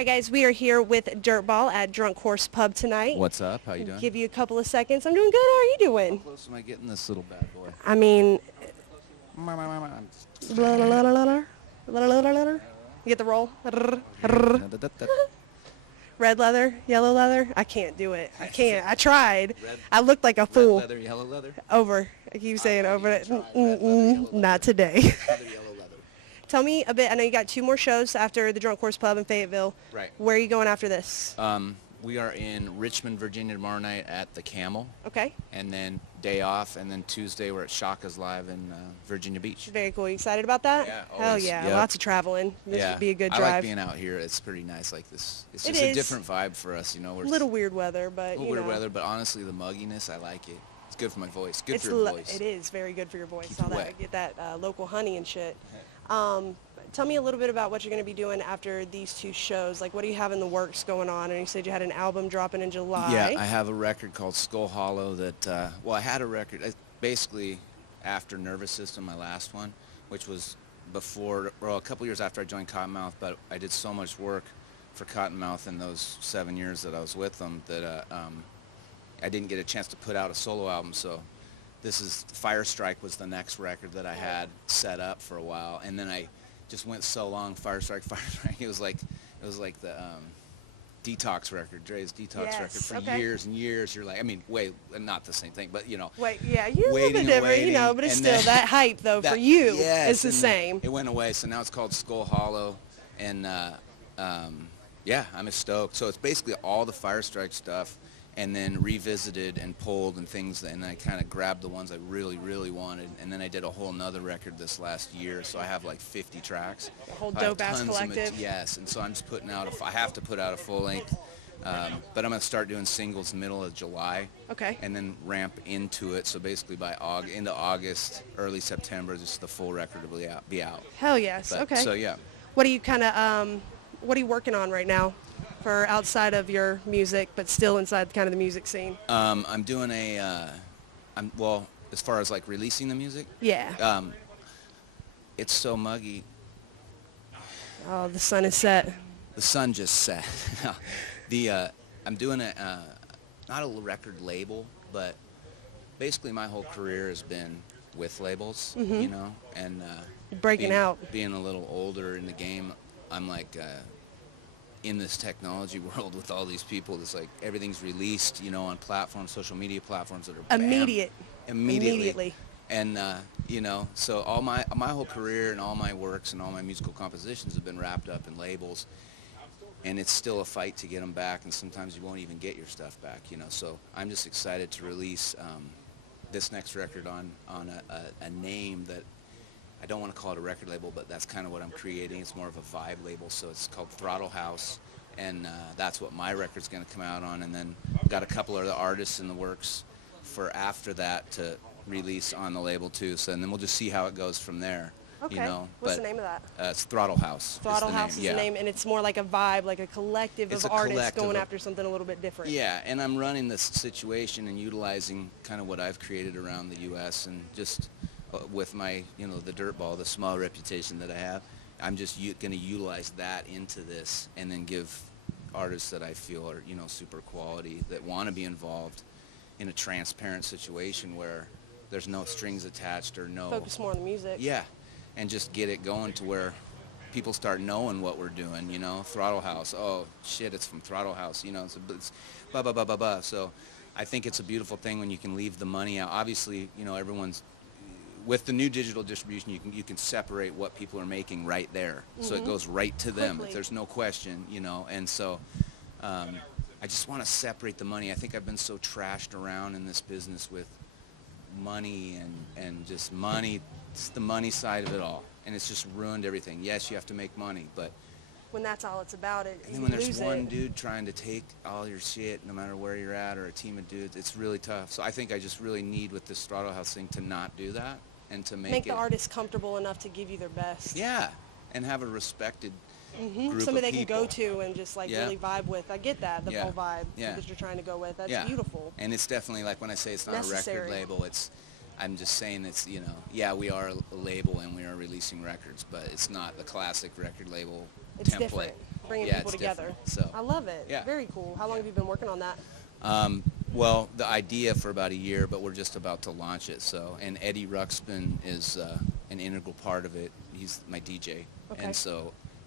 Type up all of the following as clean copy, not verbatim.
All right, guys, we are here with Dirtball at Drunk Horse Pub tonight. What's up? How you doing? Give you a couple of seconds. I'm doing good. How are you How doing? close am I getting this little bad boy? I mean, I'm you get the roll? Red leather, yellow leather. I can't do it. I can't. I tried. I looked like a fool. Red leather, yellow leather. Over. I keep saying over it. Not today. Leather, yellow leather. Tell me a bit. I know you got 2 more shows after the Drunk Horse Pub in Fayetteville. Right. Where are you going after this? We are in Richmond, Virginia tomorrow night at the Camel. Okay. And then day off, and then Tuesday we're at Shaka's Live in Virginia Beach. Very cool. You excited about that? Yeah, Hell always. yeah. Yep. Lots of traveling. This would be a good drive. I like being out here. It's pretty nice like this. It's just a different vibe for us, you know. A little weird weather, but a little weird weather, but honestly the mugginess, I like it. It's good for my voice. Good for your voice. It is very good for your voice. Keep it wet. Get that local honey and shit. Tell me a little bit about what you're going to be doing after these 2 shows. Like, what do you have in the works going on? And you said you had an album dropping in July. Yeah, I have a record called Skull Hollow that, well, I had a record basically after Nervous System, my last one, which was before, well, a couple years after I joined Cottonmouth, but I did so much work for Cottonmouth in those 7 years that I was with them that I didn't get a chance to put out a solo album. So this is, Fire Strike was the next record that I had set up for a while, and then I just went so long, Fire Strike. It was like the Detox record, Dre's Detox record for years and years. You're like, I mean, not the same thing, but you know. Wait, yeah, you're a little bit different, you know, but it's still that hype though for you. Yes, it's the same. It went away, so now it's called Skull Hollow, and yeah, I'm stoked. So it's basically all the Fire Strike stuff, and then revisited and pulled and things, and I kind of grabbed the ones I really, really wanted, and then I did a whole nother record this last year, so I have like 50 tracks. A whole dope-ass collective. Yes, and so I'm just putting out, I have to put out a full length, but I'm going to start doing singles middle of July. Okay. And then ramp into it, so basically by into August, early September, just the full record will be out. Hell yes, okay. So yeah. What are you kind of, what are you working on right now? For outside of your music, but still inside kind of the music scene? I'm doing well, as far as like releasing the music? Yeah. It's so muggy. Oh, the sun is set. The sun just set. I'm doing not a record label, but basically my whole career has been with labels, you know, and breaking out. Being a little older in the game, I'm like, in this technology world with all these people, it's like everything's released, you know, on platforms, social media platforms that are immediately. And you know, so all my whole career and all my works and all my musical compositions have been wrapped up in labels, and it's still a fight to get them back, and sometimes you won't even get your stuff back, you know. So I'm just excited to release this next record on a name that I don't want to call it a record label, but that's kind of what I'm creating. It's more of a vibe label, so it's called Throttle House, and that's what my record's going to come out on. And then I've got a couple of other artists in the works for after that to release on the label too. So and then we'll just see how it goes from there. Okay. You know, what's the name of that? It's Throttle House. Throttle House is the name, and it's more like a vibe, like a collective of artists going after something a little bit different. Yeah, and I'm running this situation and utilizing kind of what I've created around the U.S. and just with my, you know, the Dirtball, the small reputation that I have, I'm just going to utilize that into this and then give artists that I feel are, you know, super quality, that want to be involved in a transparent situation where there's no strings attached or no... Focus more on the music. Yeah, and just get it going to where people start knowing what we're doing, you know. Throttle House, oh, shit, it's from Throttle House, you know, it's blah, blah, blah, blah, blah. So I think it's a beautiful thing when you can leave the money out. Obviously, you know, everyone's... With the new digital distribution, you can separate what people are making right there, so it goes right to them. Quickly. There's no question, you know. And so, I just want to separate the money. I think I've been so trashed around in this business with money and just money. It's the money side of it all, and it's just ruined everything. Yes, you have to make money, but when that's all it's about, and then when there's one dude trying to take all your shit, no matter where you're at, or a team of dudes, it's really tough. So I think I just really need with this Throttle House thing to not do that. And to make the artist comfortable enough to give you their best. Yeah, and have a respected group somebody of they people. can go to and just like really vibe with. I get that, the full vibe that you're trying to go with. That's beautiful. And it's definitely, like when I say it's not a record label, I'm just saying it's, you know, yeah, we are a label and we are releasing records, but it's not the classic record label template. Different. bringing Yeah, people it's together. different, so. I love it. Yeah. Very cool. How long have you been working on that? Well, the idea for about a year, but we're just about to launch it. So, and Eddie Ruxpin is an integral part of it. He's my DJ, Okay.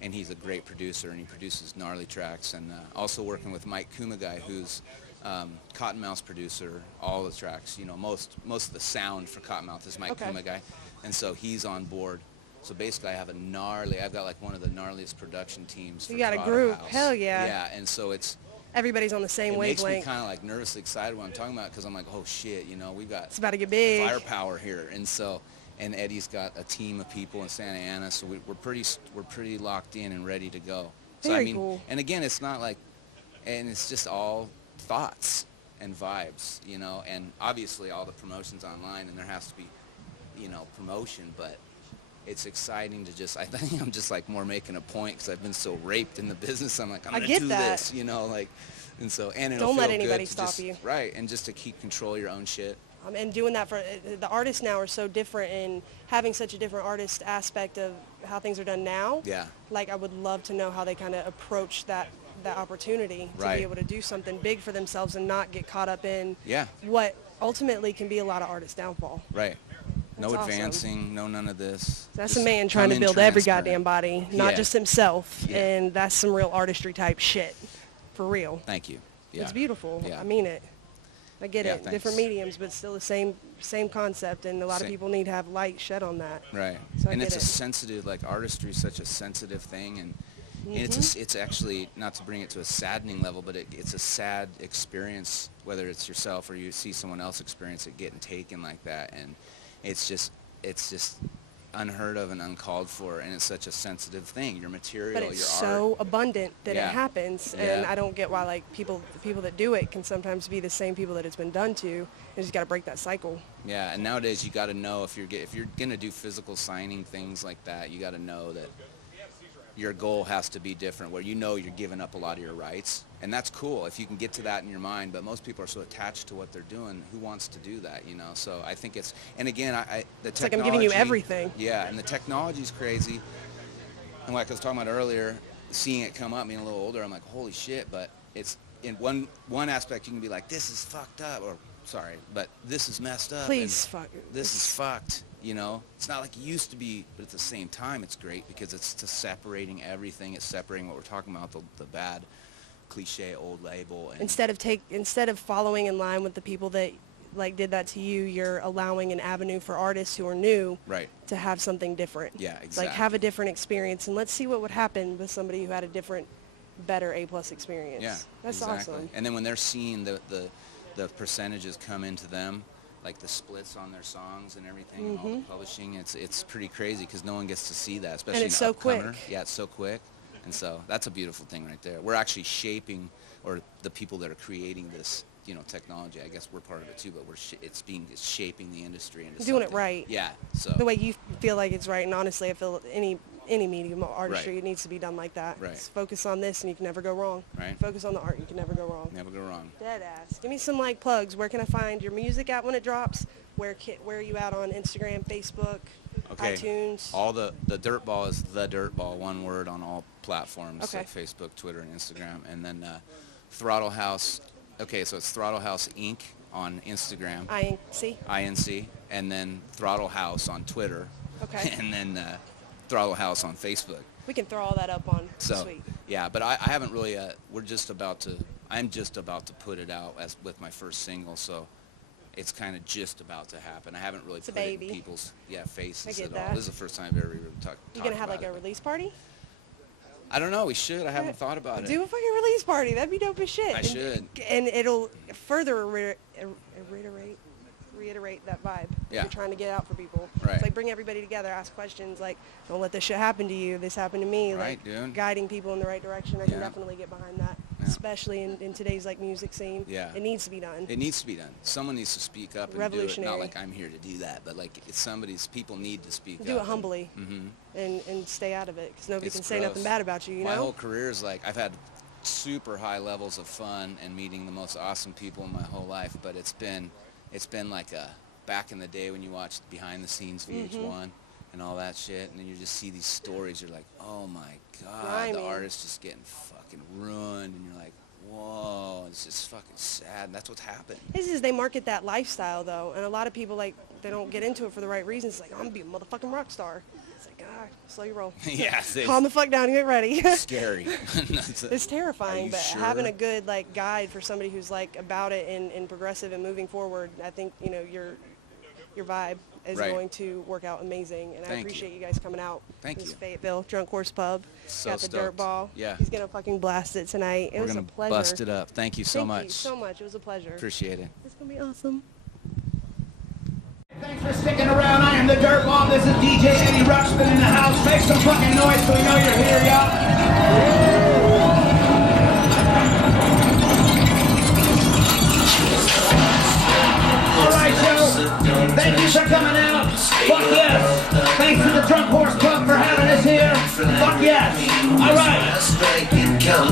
and he's a great producer, and he produces gnarly tracks. And also working with Mike Kumagai, who's Cottonmouth's producer, all the tracks. You know, most of the sound for Cottonmouth is Mike Kumagai, and so he's on board. So basically, I've got like one of the gnarliest production teams. You for got a Throttle group. House. Hell yeah. Yeah, and so Everybody's on the same it makes me wavelength. kind of like nervously excited when I'm talking about it, because I'm like, oh shit, you know, we've got It's about to get big. firepower here. And Eddie's got a team of people in Santa Ana, so we're pretty locked in and ready to go. So Very cool. And again, it's not like, and it's just all thoughts and vibes, you know, and obviously all the promotion's online, and there has to be, you know, promotion, but it's exciting to I think I'm just like more making a point, because I've been so raped in the business. I'm like, I'm going to do this, you know, like, and it'll Don't let feel anybody good to stop you. Right, and just to keep control of your own shit. And doing that for the artists now are so different, and having such a different artist aspect of how things are done now. Yeah. Like, I would love to know how they kind of approach that opportunity to Right. be able to do something big for themselves and not get caught up in Yeah. what ultimately can be a lot of artists' downfall. Right. No That's awesome. advancing, no none of this. That's Just a man trying come to in build every transparent. goddamn body, not Yeah. just himself. Yeah. And that's some real artistry type shit, for real. Thank you. Yeah. It's beautiful. Yeah. I mean it. I get Yeah, it. Different thanks. mediums, but still the same concept. And a lot of Same. people need to have light shed on that. Right. So I And get it's it. a sensitive, like, artistry is such a sensitive thing, and it's actually, not to bring it to a saddening level, but it's a sad experience, whether it's yourself or you see someone else experience it getting taken like that, and it's just unheard of and uncalled for, and it's such a sensitive thing. Your material, But it's your so art. abundant that Yeah. it happens, and Yeah. I don't get why the people that do it can sometimes be the same people that it's been done to. You just got to break that cycle. Yeah, and nowadays you got to know if you're gonna do physical signing things like that, you got to know that your goal has to be different, where you know you're giving up a lot of your rights, and that's cool if you can get to that in your mind. But most people are so attached to what they're doing. Who wants to do that, you know? So I think and again, It's like I'm giving you everything. Yeah, and the technology's crazy. And like I was talking about earlier, seeing it come up, being a little older, I'm like, holy shit! But it's in one aspect you can be like, this is fucked up, or sorry, but this is messed up. Please, and fuck. This is fucked. You know, it's not like it used to be, but at the same time, it's great because it's just separating everything. It's separating what we're talking about, the bad, cliche old label. And Instead of following in line with the people that like did that to you, you're allowing an avenue for artists who are new right. to have something different. Yeah, exactly. Like, have a different experience, and let's see what would happen with somebody who had a different, better A+ experience. Yeah, That's exactly. awesome. And then when they're seeing the percentages come into them, like the splits on their songs and everything, and all the publishing, it's pretty crazy because no one gets to see that, especially it's an so upcomer. quick. Yeah, it's so quick, and so that's a beautiful thing right there. We're actually shaping, or the people that are creating this, you know, technology. I guess we're part of it too, but it's shaping the industry into Doing it something. right. Yeah. So The way you feel like it's right, and honestly, I feel any medium of artistry, Right. it needs to be done like that. Right. Just focus on this, and you can never go wrong. Right. Focus on the art, you can never go wrong. never go wrong. Dead ass. Give me some like plugs. Where can I find your music at when it drops? Where are you at on Instagram, Facebook, Okay. iTunes? All the Dirtball is the Dirtball, one word on all platforms, Okay. like Facebook, Twitter, and Instagram. And then Throttle House. Okay, so it's Throttle House Inc. on Instagram, INC. INC, and then Throttle House on Twitter, Okay. and then Throttle House on Facebook. We can throw all that up on So Sweet. yeah, but I haven't really. I'm just about to put it out with my first single, so it's kind of just about to happen. I haven't really It's a put it in baby. people's faces I get at that. all. This is the first time I've ever really talked. You gonna have like a release party? I don't know. We should. I haven't thought about it. Do a fucking release party. That'd be dope as shit. I should. And it'll further reiterate that vibe that Yeah. you're trying to get out for people. Right. It's like bring everybody together, ask questions like, don't let this shit happen to you. This happened to me. Right, like dude. guiding people in the right direction. I can Yeah. definitely get behind that, Yeah. especially in today's like music scene. Yeah. It needs to be done. It needs to be done. Someone needs to speak up and do it. Revolutionary. Not like I'm here to do that, but like people need to speak up. Do it humbly Mm-hmm. and stay out of it because nobody It's can say nothing gross. bad about you. You My know. whole career is like I've had super high levels of fun and meeting the most awesome people in my whole life, but it's been like back in the day when you watched behind the scenes VH1, and all that shit, and then you just see these stories. You're like, oh my God, Grimy. the artist's just getting fucking ruined, and you're like, whoa, it's just fucking sad. And that's what's happened. This is they market that lifestyle though, and a lot of people like they don't get into it for the right reasons. It's like, I'm gonna be a motherfucking rock star. It's like, God, slow your roll. Yeah, calm the fuck down and get ready. Scary. It's terrifying, but sure? having a good like guide for somebody who's like about it and progressive and moving forward, I think your vibe is Right. going to work out amazing, and I Thank appreciate you guys coming out. Thank This is you. Fayetteville Drunk Horse Pub. So Got the stoked. Dirtball. Yeah. He's gonna fucking blast it tonight. It We're was a gonna pleasure. bust it up. Thank you so Thank much. you so much. It was a pleasure. Appreciate it. It's gonna be awesome. Thanks for sticking around. I am the Dirtball. This is DJ Eddie Ruxpin in the house. Make some fucking noise so we know you're here, y'all. All right, Joe. Thank you for coming out. Fuck yes. Thanks to the Drunk Horse Club for having us here. Fuck yes. All right.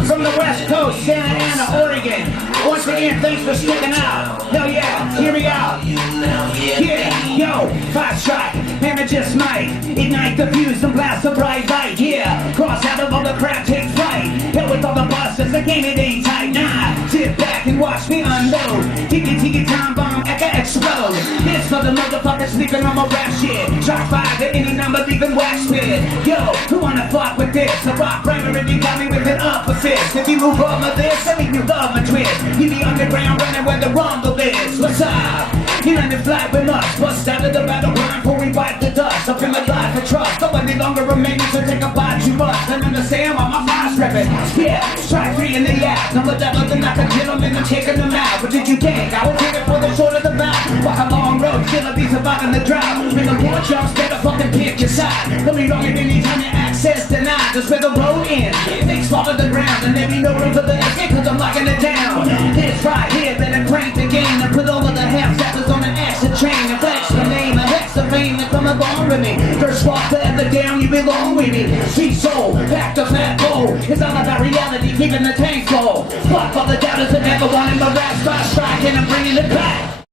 From the West Coast, Santa Ana, Oregon. Once again, thanks for sticking out. Hell yeah. Hear me out. Yeah, yo, 5-shot, hammer just might ignite the fuse and blast a bright light. Yeah, cross out of all the crap, take flight. Hell with all the busters, the game it ain't tight. Nah, sit back and watch me unload. Tiki time bomb, echo explode. This for the motherfuckers sleeping on my rap shit. Shot 5 to any number, leaving wax pit. Yo, who wanna fuck with this? A rock primer if you got me with an upper fist. If you move over this, I mean you love my twist. You be underground running where the rumble is. What's up? You let me fly with us. Bust out of the battleground before we wipe the dust. Up in my life of trust. Don't any longer remaining to take a bite you must. And understand why my flies reppin'. Yeah, strike 3 in the act. I'm a devil, then like a gentleman, I'm taking them out. What did you think? I was here for the short of the back. Walk a long road, still be surviving the drought. When the war jumps, better fucking pick your side. Don't be wrong at any time your access denied. Just where the road ends. Things fall to the ground, and there be no room for the escape, cause I'm locking it down. This right here, better crank the game and put all of the half zappers on an acid train. And flex the name, a hex of fame that come along with me. First walk to ever down, you belong with me. Sweet soul, back to fat bowl. It's all about reality, keeping the tank full. Fuck all the doubters that never wanted my rap spot strike, and I'm bringing it back.